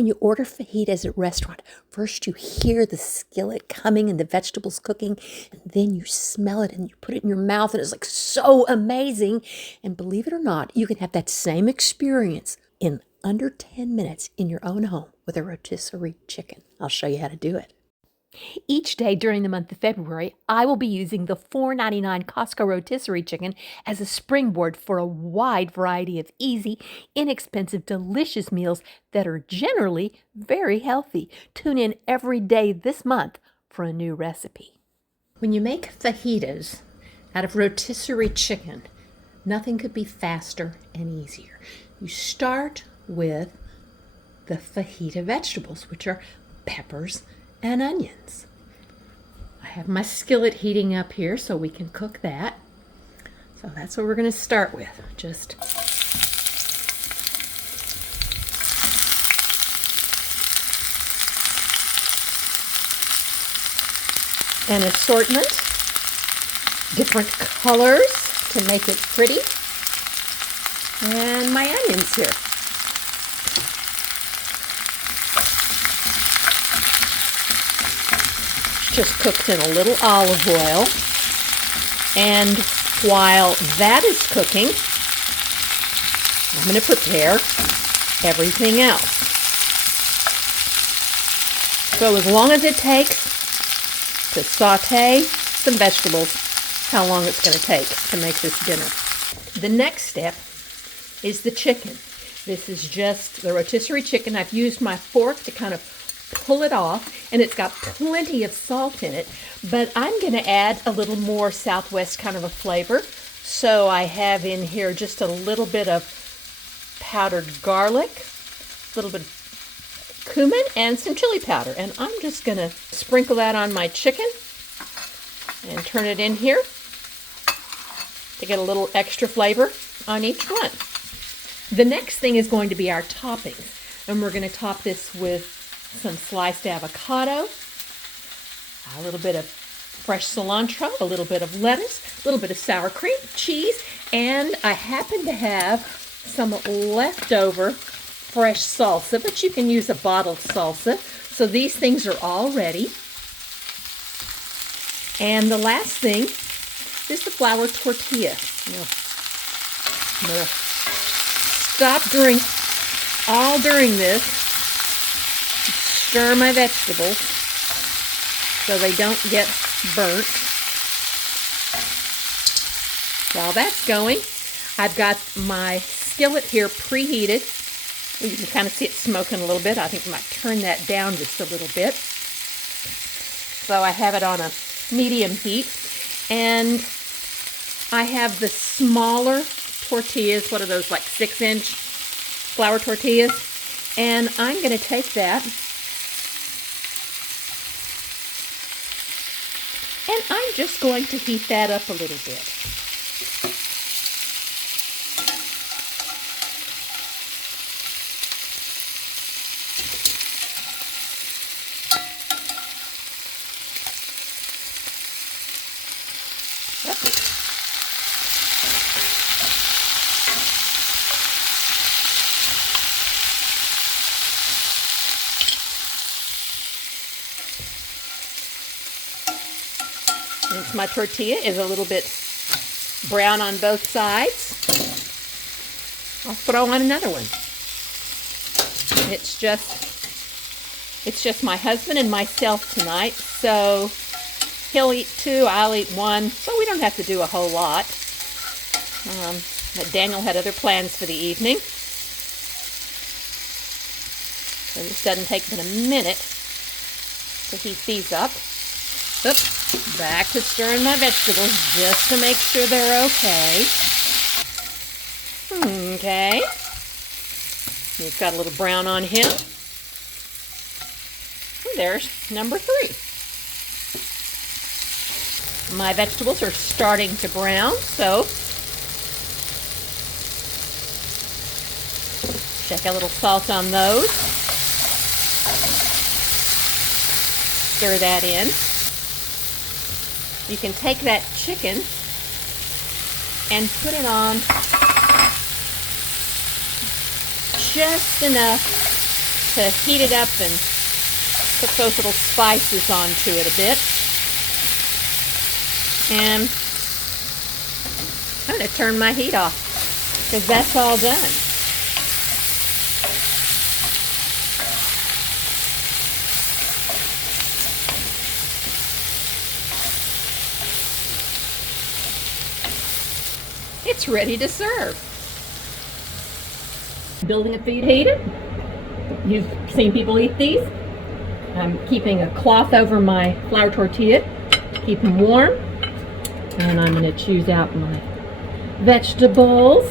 When you order fajitas at a restaurant, first you hear the skillet coming and the vegetables cooking, and then you smell it and you put it in your mouth, and it's like so amazing. And believe it or not, you can have that same experience in under 10 minutes in your own home with a rotisserie chicken. I'll show you how to do it. Each day during the month of February, I will be using the $4.99 Costco rotisserie chicken as a springboard for a wide variety of easy, inexpensive, delicious meals that are generally very healthy. Tune in every day this month for a new recipe. When you make fajitas out of rotisserie chicken, nothing could be faster and easier. You start with the fajita vegetables, which are peppers and onions. I have my skillet heating up here so we can cook that. So that's what we're going to start with. Just an assortment, different colors to make it pretty, and my onions here. Just cooked in a little olive oil, and while that is cooking, I'm going to prepare everything else. So as long as it takes to saute some vegetables, how long it's going to take to make this dinner. The next step is the chicken. This is just the rotisserie chicken. I've used my fork to kind of pull it off, and it's got plenty of salt in it, but I'm going to add a little more Southwest kind of a flavor. So I have in here just a little bit of powdered garlic, a little bit of cumin, and some chili powder. And I'm just going to sprinkle that on my chicken and turn it in here to get a little extra flavor on each one. The next thing is going to be our toppings, and we're going to top this with some sliced avocado, a little bit of fresh cilantro, a little bit of lettuce, a little bit of sour cream, cheese, and I happen to have some leftover fresh salsa, but you can use a bottled salsa. So these things are all ready. And the last thing is the flour tortilla. I'm going to stop during this. Stir my vegetables so they don't get burnt. While that's going, I've got my skillet here preheated. You can kind of see it smoking a little bit. I think I might turn that down just a little bit. So I have it on a medium heat, and I have the smaller tortillas. What are those, like 6-inch flour tortillas? And I'm going to take that, and I'm just going to heat that up a little bit. Since my tortilla is a little bit brown on both sides, I'll throw on another one. It's just my husband and myself tonight, so he'll eat 2, I'll eat 1, so we don't have to do a whole lot. But Daniel had other plans for the evening, so this doesn't take but a minute to heat these up. Oops. Back to stirring my vegetables just to make sure they're okay. Okay. We've got a little brown on him. And there's number 3. My vegetables are starting to brown, so check a little salt on those. Stir that in. You can take that chicken and put it on just enough to heat it up and put those little spices onto it a bit. And I'm going to turn my heat off because that's all done. It's ready to serve. Building a fajita. You've seen people eat these. I'm keeping a cloth over my flour tortilla to keep them warm. And I'm going to choose out my vegetables.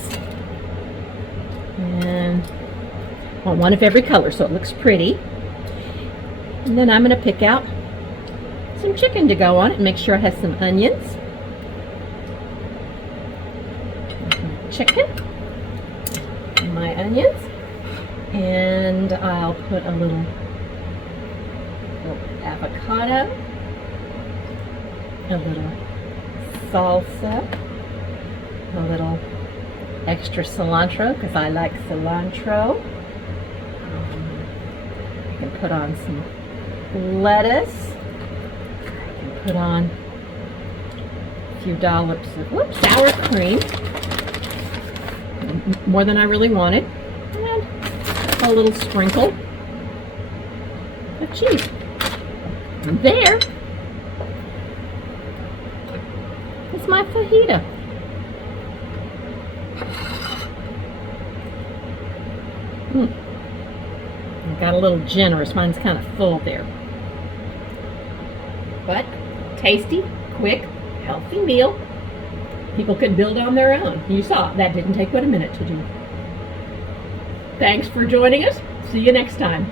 And I want one of every color so it looks pretty. And then I'm going to pick out some chicken to go on it and make sure it has some onions. Chicken, my onions, and I'll put a little avocado, a little salsa, a little extra cilantro because I like cilantro. I can put on some lettuce. I can put on a few dollops of sour cream. More than I really wanted, and a little sprinkle of cheese. And there is my fajita. I got a little generous. Mine's kind of full there. But tasty, quick, healthy meal. People could build on their own. You saw, that didn't take but a minute to do. Thanks for joining us. See you next time.